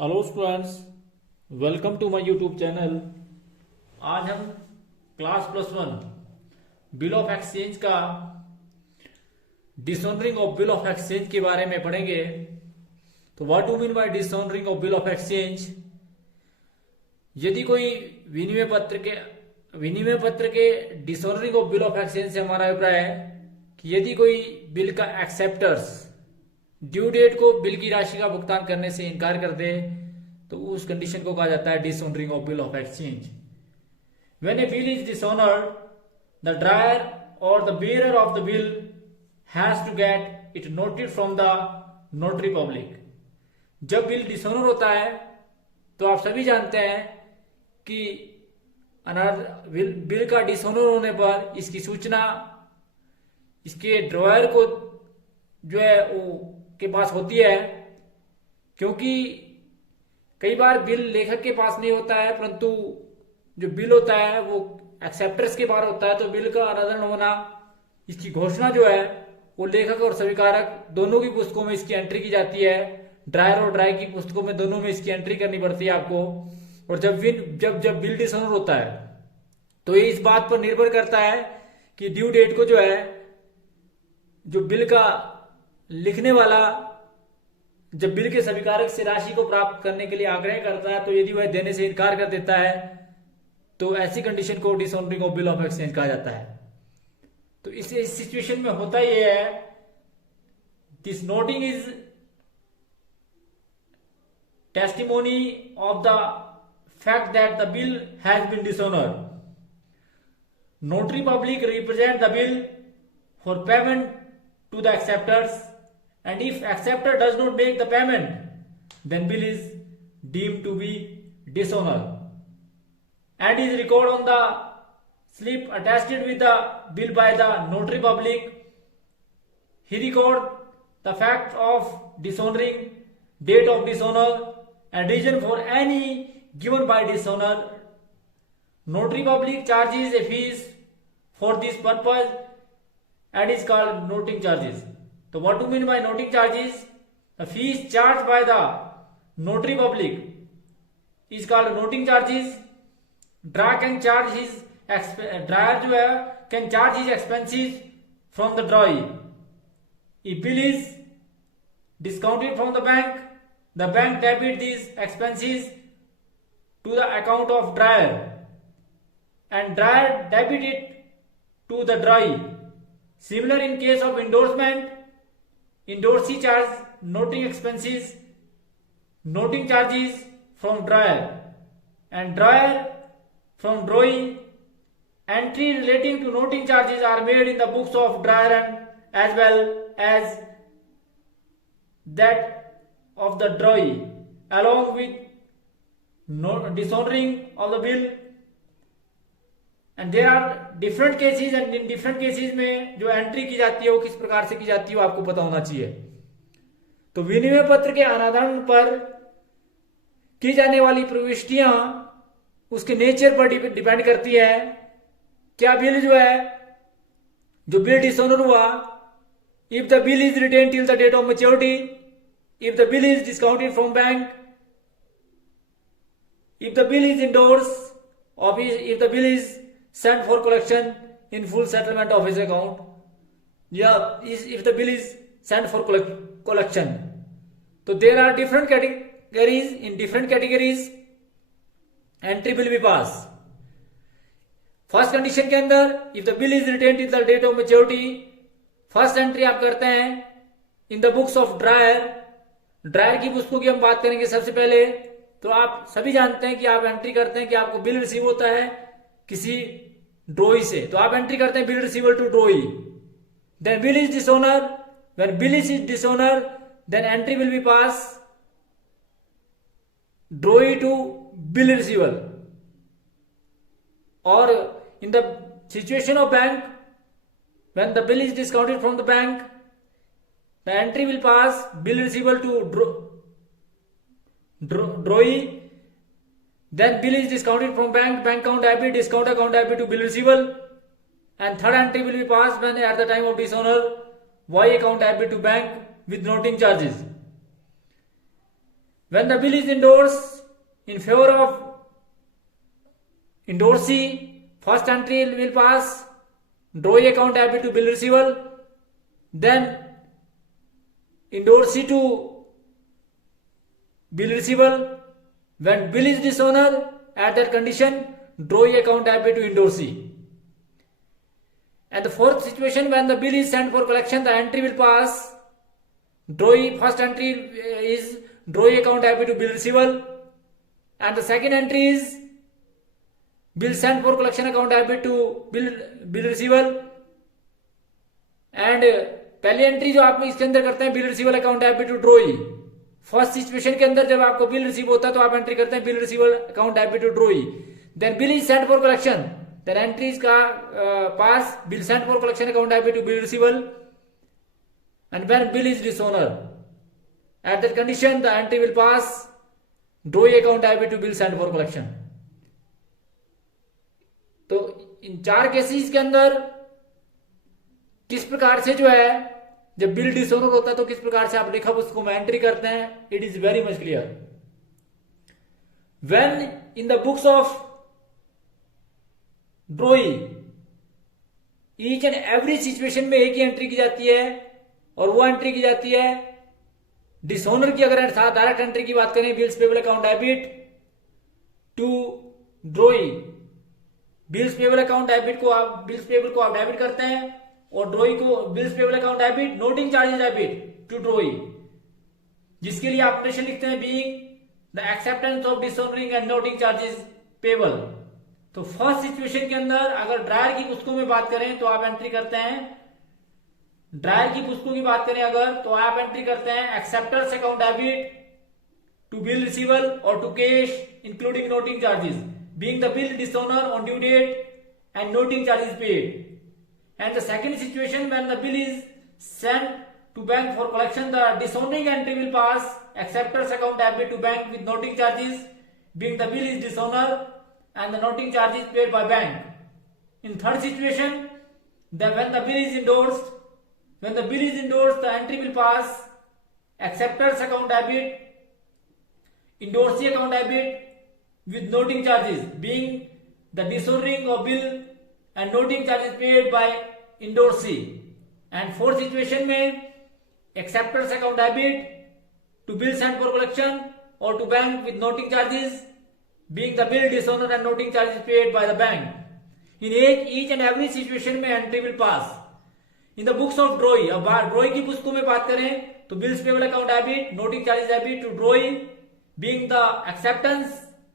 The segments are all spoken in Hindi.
Hello students, welcome to my YouTube channel. आज हम क्लास +1 बिल ऑफ एक्सचेंज का dishonouring of bill of exchange के बारे में पढ़ेंगे। तो what do mean by dishonouring of bill of exchange? यदि कोई विनिमय पत्र के dishonouring of bill of exchange से हमारा अभिप्राय है कि यदि कोई बिल का एक्सेप्टर्स ड्यू डेट को बिल की राशि का भुगतान करने से इनकार कर दे तो उस कंडीशन को कहा जाता है dishonouring of bill of exchange. When a bill is dishonoured, the drawer और the bearer of the bill has to get it noted from the notary public. जब बिल डिसऑनर होता है तो आप सभी जानते हैं कि बिल का डिसऑनर होने पर इसकी सूचना इसके ड्रायर को जो है वो के पास होती है, क्योंकि कई बार बिल लेखक के पास नहीं होता है परंतु जो बिल होता है वो एक्सेप्टर्स के पास होता है। तो बिल का अनादरण होना, इसकी घोषणा जो है वो लेखक और स्वीकारक दोनों की पुस्तकों में इसकी एंट्री की जाती है। ड्रायर और ड्राई की पुस्तकों में दोनों में इसकी एंट्री करनी पड़ती है आपको। और जब बिल डिसऑनर होता है तो ये इस बात पर निर्भर करता है कि ड्यू डेट को जो है जो बिल का लिखने वाला जब बिल के स्वीकारक से राशि को प्राप्त करने के लिए आग्रह करता है, तो यदि वह देने से इनकार कर देता है तो ऐसी कंडीशन को डिसऑनरिंग ऑफ बिल ऑफ एक्सचेंज कहा जाता है। तो इस सिचुएशन में होता यह है, this noting is testimony of the fact that the bill has been dishonoured. Notary public represent the bill for payment to the acceptors, and if acceptor does not make the payment then bill is deemed to be dishonored and is recorded on the slip attached with the bill by the notary public. He record the fact of dishonoring, date of dishonor and reason for any given by dishonor. Notary public charges a fees for this purpose and is called noting charges. So what do you mean by noting charges? The fees charged by the notary public is called noting charges. Drawer can charge his dryer जो है can charge his expenses from the drawee. If bill is discounted from the bank debit these expenses to the account of drawer and drawer debit it to the drawee. Similar in case of endorsement, endorsee charge noting expenses, noting charges from drawer and drawer from drawee. Entry relating to noting charges are made in the books of drawer and as well as that of the drawee along with dishonoring of the bill. And there are different cases and in different cases में जो एंट्री की जाती है वो किस प्रकार से की जाती है वो आपको पता होना चाहिए। तो विनिमय पत्र के अनादरण पर की जाने वाली प्रविष्टियां उसके नेचर पर डिपेंड करती है। क्या बिल जो है जो बिल डिसऑनर हुआ, if the bill is retain till the date of maturity, if the bill is discounted from bank, if the bill is endorse और if the bill is sent for collection in full settlement of his account, if the bill is sent for collection. So there are different categories. In different categories entry will be pass. First condition के अंदर if the bill is retained till the date of maturity, first entry आप करते हैं in the books of dryer की पुस्तकों की हम बात करेंगे सबसे पहले। तो आप सभी जानते हैं कि आप एंट्री करते हैं कि आपको बिल रिसीव होता है किसी ड्रॉई से, तो आप एंट्री करते हैं bill receiver to drawee. Then bill is dishonour, when bill is dishonour then entry will be pass drawee to bill receiver. और in the situation of bank, when the bill is discounted from the bank the entry will pass bill receiver to drawee. Then bill is discounted from bank account debit, discount account debit to bill receivable. And third entry will be passed when at the time of dishonor, Y account debit to bank with noting charges. When the bill is endorsed in favor of endorsee, first entry will pass, drawee account debit to bill receivable, then endorsee to bill receivable. When bill is dishonored, at that condition, drawee account debit to endorsee. And the fourth situation, when the bill is sent for collection, the entry will pass, drawee, first entry is drawee account debit to bill receivable, and the second entry is bill sent for collection account debit to bill receivable. And पहली एंट्री जो आप इसके अंदर करते हैं bill रिसीवल account debit to drawee. First situation के अंदर जब आपको बिल रिसीव होता है तो आप एंट्री करते हैं bill रिसीवल account debit to drawee. Then bill is sent for collection, then entries का pass bill sent for collection account debit to bill receival, and when bill is dishonour, at that condition the entry will pass drawee account debit to bill sent for collection. तो इन चार केसेस के अंदर किस प्रकार से जो है जब बिल डिसऑनर होता है तो किस प्रकार से आप लेखा पुस्तकों में एंट्री करते हैं, it is very much clear. When in the books of ड्रॉई each and every situation में एक ही एंट्री की जाती है, और वो एंट्री की जाती है डिसऑनर की. अगर डायरेक्ट एंट्री की बात करें, bills payable account debit to drawee, bills payable account debit को आप बिल्स पेबल को आप डेबिट करते हैं, और ड्रॉई को bills payable account debit noting charges debit to drawee, जिसके लिए आप ऑपरेशन लिखते हैं being the acceptance of dishonouring and noting charges payable. तो फर्स्ट सिचुएशन के अंदर अगर ड्रायर की पुस्तकों में बात करें तो आप एंट्री करते हैं, ड्रायर की पुस्तकों की बात करें अगर तो आप एंट्री करते हैं acceptors account debit to bill रिसीवल और to cash including noting charges being the bill dishonour on due date and noting charges paid. And the second situation, when the bill is sent to bank for collection, the disowning entry will pass acceptors account debit to bank with noting charges being the bill is dishonored and the noting charges paid by bank. In third situation, when the bill is endorsed, the entry will pass acceptors account debit, endorsee account debit with noting charges being the dishonoring of bill and noting charges paid by endorsee. And fourth situation में acceptors account debit to bill sent for collection or to bank with noting charges being the bill dishonored and noting charges paid by the bank. In each and every situation में entry will pass. In the books of drawee, अब ड्रॉई की पुस्तकों में बात करें तो bills payable account debit noting charges debit to drawee being the acceptance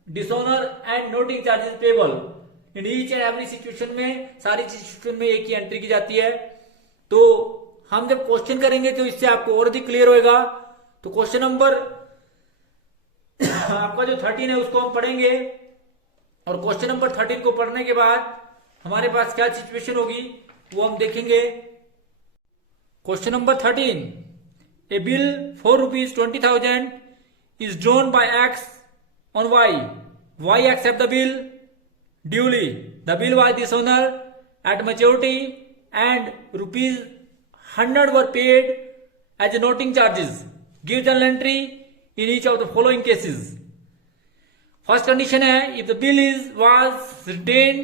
dishonor and noting charges payable. In each and every situation में सारी सिचुएशन में एक ही एंट्री की जाती है. तो हम जब क्वेश्चन करेंगे तो इससे आपको और अधिक क्लियर होएगा. तो क्वेश्चन नंबर आपका जो 13 है उसको हम पढ़ेंगे, और क्वेश्चन नंबर 13 को पढ़ने के बाद हमारे पास क्या सिचुएशन होगी वो हम देखेंगे. Question number 13, A bill for ₹20,000 is drawn by X on Y. Y accept the bill duly. The bill was dishonored at maturity and ₹100 were paid as noting charges. Give journal entry in each of the following cases. First condition है if the bill was retained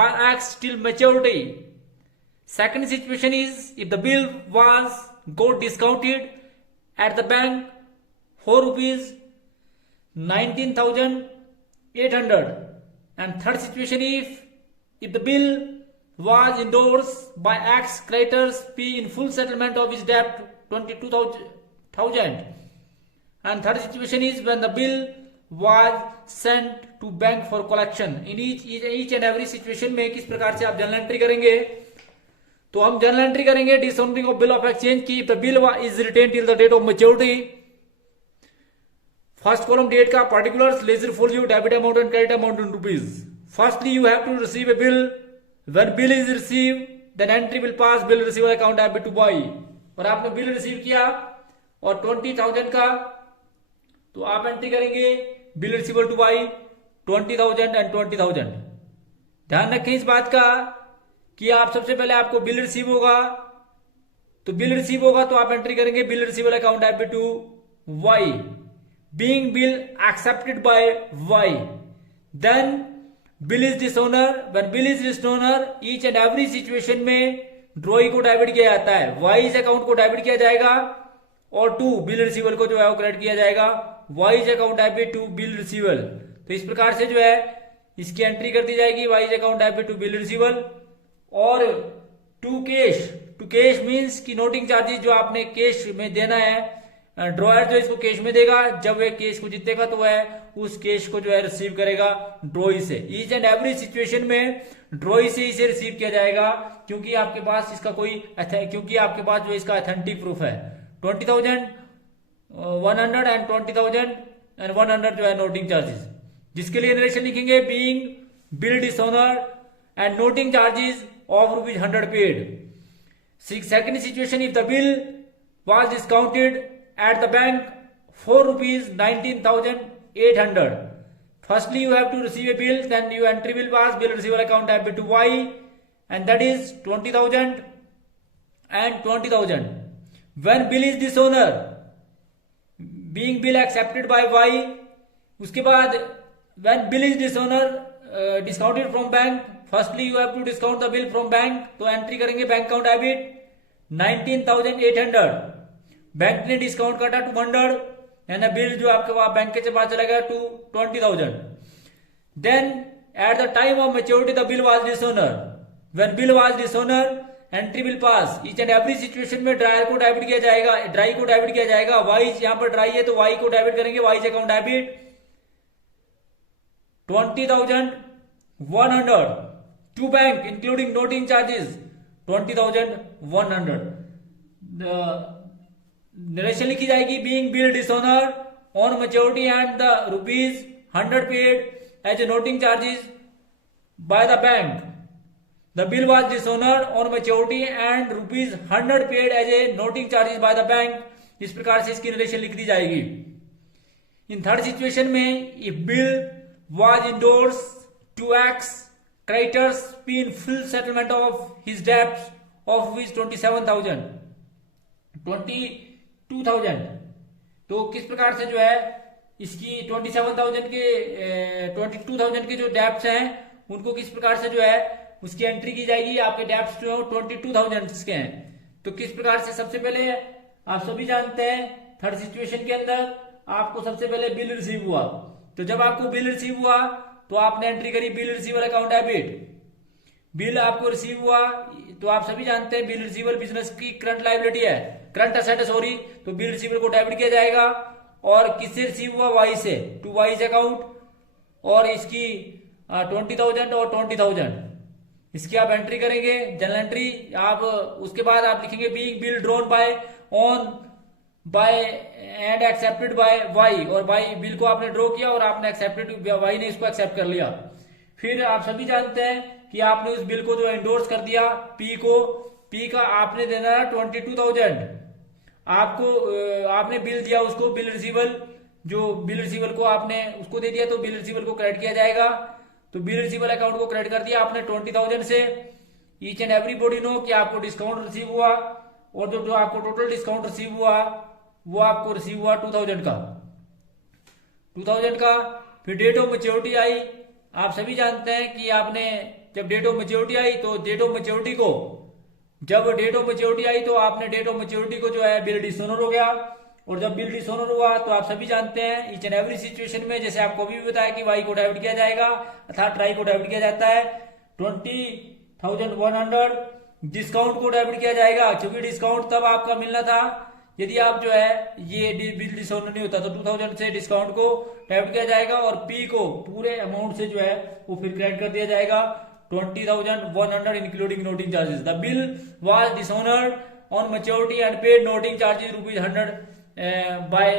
by X till maturity. Second situation is if the bill got discounted at the bank for ₹19,800. And third situation if the bill was endorsed by X creditors P in full settlement of his debt 22,000. And third situation is when the bill was sent to bank for collection. In each and every situation में किस प्रकार से आप जर्नल एंट्री करेंगे. तो हम जर्नल एंट्री करेंगे dishonouring of bill of exchange की. The bill is retain till the date of maturity. First column date का particulars ledger folio debit amount and credit amount in rupees. Firstly you have to receive a bill. When bill is receive then entry will pass bill receiver account debit to boy. और आपने बिल रिसीव किया और 20,000 का, तो आप एंट्री करेंगे bill receiver to boy 20,000 and 20,000. ध्यान रखें इस बात का कि आप सबसे पहले आपको बिल रिसीव होगा, तो बिल रिसीव होगा तो आप एंट्री करेंगे bill receiver account debit to Y. being bill accepted by Y, then bill is dishonor. When bill is dishonor, each and every situation में ड्रॉई को डेबिट किया जाता है, वाइज अकाउंट को डेबिट किया जाएगा और टू बिल रिसीवल को जो है वो क्रेडिट किया जाएगा, Y's account debit to bill receivable. तो इस प्रकार से जो है इसकी एंट्री कर दी जाएगी, Y's account debit to bill रिसीवल। और टू कैश मीन्स कि नोटिंग चार्जेस जो आपने कैश में देना है, ड्रॉयर जो इसको कैश में देगा, जब वह कैश को जीतेगा तो वह उस कैश को जो है रिसीव करेगा ड्रॉई से। ईच एंड एवरी सिचुएशन में ड्रॉई से इसे रिसीव किया जाएगा, क्योंकि आपके पास इसका क्योंकि आपके पास जो इसका अथेंटिक प्रूफ है। 20,000 100 एंड 20,000 एंड 100 जो है नोटिंग चार्जेस, जिसके लिए रिलेशन लिखेंगे being bill dishonour and noting charges of ₹100 paid. Second situation, if the bill was discounted at the bank for ₹19,800. Firstly, you have to receive a bill, then you entry bill was bill receivable account debit to Y, and that is 20,000 and 20,000. When bill is dishonor, being bill accepted by Y, उसके बाद when bill is dishonor discounted from bank, firstly you have to discount the bill from bank, तो एंट्री करेंगे बैंक अकाउंट डेबिट 19,800, बैंक ने डिस्काउंट काटा 200 एंड बिल जो आपके वहां बैंक के पास चला गया to 20,000। Then at the time of maturity the bill was dishonour, when bill was dishonour entry bill pass. Each and every situation में ड्राई को डेबिट किया जाएगा, वाइज यहां पर ड्राई है तो वाई को डेबिट करेंगे, Y's account debit 20,100 to bank including noting charges 20,100। Narration लिखी जाएगी being bill dishonour on maturity and the ₹100 paid as a noting charges by the bank. The bill was dishonour on maturity and ₹100 paid as a noting charges by the bank. इस प्रकार से इसकी रिलेशन लिख दी जाएगी। इन थर्ड सिचुएशन में if bill was endorse to X creditors pay in full settlement of his debts of which 22,000। तो किस प्रकार से जो है इसकी 22,000 के जो डेप्स हैं उनको किस प्रकार से जो है उसकी एंट्री की जाएगी। आपके डेप्स जो है 22,000 के हैं, तो किस प्रकार से सबसे पहले आप सभी जानते हैं थर्ड सिचुएशन के अंदर आपको सबसे पहले बिल रिसीव हुआ, तो जब आपको बिल रिसीव हुआ तो आपने एंट्री करी बिल रिसीवल अकाउंट डेबिट। बिल आपको रिसीव हुआ तो आप सभी जानते हैं बिल रिसीवल बिजनेस की करंट लायबिलिटी है, करंट असेट है सॉरी, तो बिल रिसीवल को डेबिट किया जाएगा। और किससे रिसीव हुआ, वाई से, टू वाइज अकाउंट। और इसकी 20,000 और 20,000 इसकी आप एंट्री करेंगे जनरल एंट्री। आप उसके बाद आप लिखेंगे being bill drawn by and accepted by Y, और बाई बिल को आपने ड्रॉ किया और आपने एक्सेप्टेड, वाई ने इसको एक्सेप्ट कर लिया। फिर आप सभी जानते हैं कि आपने उस बिल को जो एंडोर्स कर दिया पी को, पी का आपने देना है 22,000। आपने बिल दिया उसको, बिल रिसीवल को आपने उसको दे दिया, तो बिल रिसीवल को क्रेडिट किया जाएगा। तो बिल रिसीवल अकाउंट को क्रेडिट कर दिया आपने 20,000 से। ईच एंड एवरीबॉडी नो कि आपको डिस्काउंट रिसीव हुआ, और जो आपको टोटल डिस्काउंट रिसीव हुआ वो आपको रिसीव हुआ 2,000 का। फिर डेट ऑफ मैच्योरिटी आई। आप सभी जानते हैं कि आपने जब डेट ऑफ मैच्योरिटी आई तो डेट ऑफ मैच्योरिटी आई तो आपने डेट ऑफ मैच्योरिटी को जो है बिल डिसऑनर हो गया। और जब बिल डिसऑनर हुआ तो आप सभी जानते हैं ईच एंड एवरी सिचुएशन में, जैसे आपको भी बताया कि वाई को डेबिट किया जाएगा अर्थात ट्राई को डेबिट किया जाता है 20,100। डिस्काउंट को डेबिट किया जाएगा क्योंकि डिस्काउंट तब आपका मिलना था यदि आप जो है ये बिल डिसऑनर नहीं होता, तो 2,000 से डिस्काउंट को डेबिट किया जाएगा और पी को पूरे अमाउंट से जो है वो फिर क्रेडिट कर दिया जाएगा 20,100 including noting charges. The bill was dishonoured on maturity and paid noting charges ₹100 by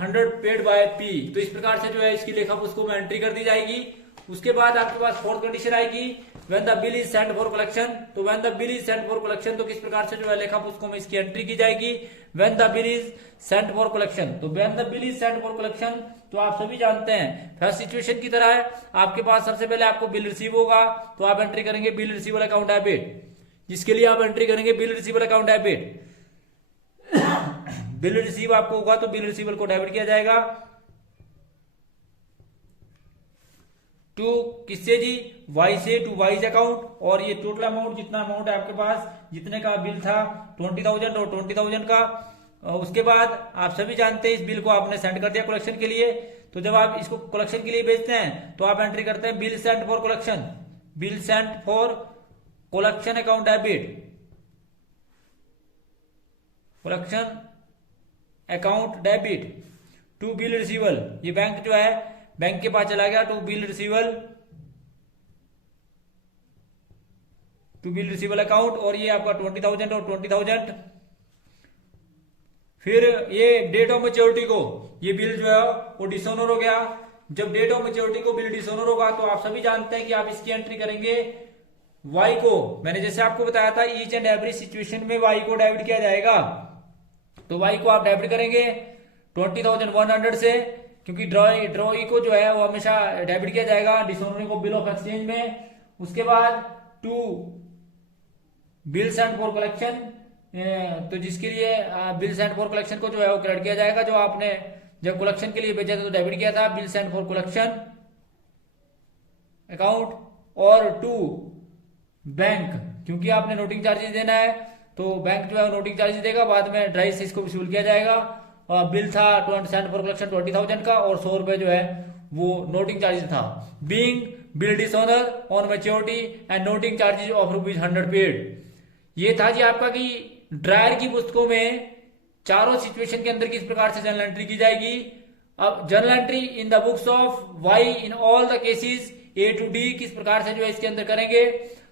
100 paid by P. तो इस प्रकार से जो है इसकी लेखा पुस्तकों में एंट्री कर दी जाएगी। उसके बाद आपके पास फोर्थ कंडीशन आएगी when the bill is sent for collection. तो when the bill is sent for collection तो किस प्रकार से जो है लेखा पुस्तकों में इसकी एंट्री की जाएगी when the bill is sent for collection. तो when the bill is sent for collection तो आप सभी जानते हैं फर्स्ट सिचुएशन की तरह है, आपके पास सबसे पहले आपको बिल रिसीव होगा तो आप एंट्री करेंगे बिल रिसीवल अकाउंट डेबिट, जिसके लिए आप एंट्री करेंगे bill रिसीवल account debit. Bill receive आपको होगा तो बिल रिसीवल को डेबिट किया जाएगा टू किससे जी, वाई से, टू वाईज अकाउंट। और ये टोटल अमाउंट, जितना अमाउंट है आपके पास, जितने का बिल था 20,000 और 20,000 का। उसके बाद आप सभी जानते हैं इस बिल को आपने सेंड कर दिया कलेक्शन के लिए। तो जब आप इसको कलेक्शन के लिए भेजते हैं तो आप एंट्री करते हैं bill sent for collection, bill sent for collection account debit, collection account debit to bill receivable. ये बैंक जो है, बैंक के पास चला गया, to bill receivable, to bill रिसीवल account. और ये आपका 20,000 और 20,000। फिर ये डेट ऑफ मेच्योरिटी को, ये बिल जो है वो डिसऑनर हो गया। जब डेट ऑफ मेच्योरिटी को बिल डिसऑनर होगा तो आप सभी जानते हैं कि आप इसकी एंट्री करेंगे वाई को। मैंने जैसे आपको बताया था, ईच एंड एवरी सिचुएशन में वाई को डेबिट किया जाएगा। तो वाई को आप डेबिट करेंगे 20,100 से, क्योंकि ड्रॉई को जो है वो हमेशा डेबिट किया जाएगा डिसऑनर को बिल ऑफ एक्सचेंज में। उसके बाद to bill sent for collection, तो जिसके लिए बिल सेंट फॉर कलेक्शन को जो है वो क्रेडिट किया जाएगा, जो आपने जब कलेक्शन के लिए भेजा था तो डेबिट किया था, bill sent for collection account. और टू बैंक, क्योंकि आपने नोटिंग चार्जेस देना है तो बैंक जो है नोटिंग चार्जेस देगा, बाद में ड्राई से इसको वसूल किया जाएगा। और बिल था सेंट फॉर कलेक्शन 20,000 का, और 100 रुपए जो है वो नोटिंग चार्जेस था। Being bill dishonour on maturity and noting charges of ₹100 paid. ये था जी आपका कि ड्रायर की पुस्तकों में चारों सिचुएशन के अंदर किस प्रकार से जर्नल एंट्री की जाएगी। अब journal entry in the books of Y in all the cases A to D किस प्रकार से जो है इसके अंदर करेंगे।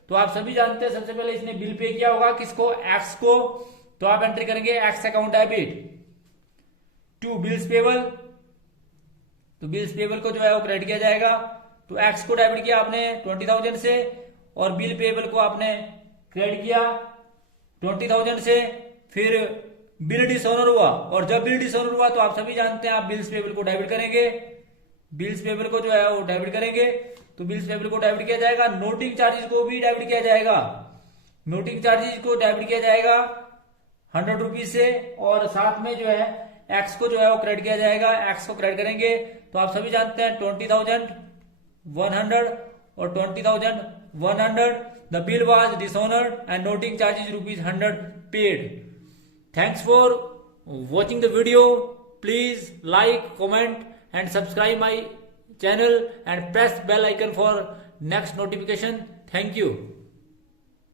तो आप सभी जानते हैं, सबसे पहले इसने बिल पे किया होगा किसको, एक्स को। तो आप एंट्री करेंगे X account debit to bills payable, तो बिल्स पेबल को जो है वो क्रेडिट किया जाएगा। तो एक्स को डेबिट किया आपने 20,000 से, और बिल पेबल को आपने क्रेडिट किया 20,000 से। फिर बिल डिसऑनर हुआ, और जब बिल डिसऑनर हुआ तो आप सभी जानते हैं आप बिल्स पेबल को डेबिट करेंगे, बिल्स पेबल को जो है वो डेबिट करेंगे। तो बिल्स पेबल को डेबिट किया जाएगा, नोटिंग चार्जेस को भी डेबिट किया जाएगा, नोटिंग चार्जेस को डेबिट किया जाएगा 100 रुपीज से। और साथ में जो है एक्स को जो है वो क्रेडिट किया जाएगा, एक्स को क्रेडिट करेंगे। तो आप सभी जानते हैं 20,100 और 20,100। The bill was dishonoured and noting charges ₹100 paid. Thanks for watching the video. Please like, comment and subscribe my channel and press bell icon for next notification. Thank you.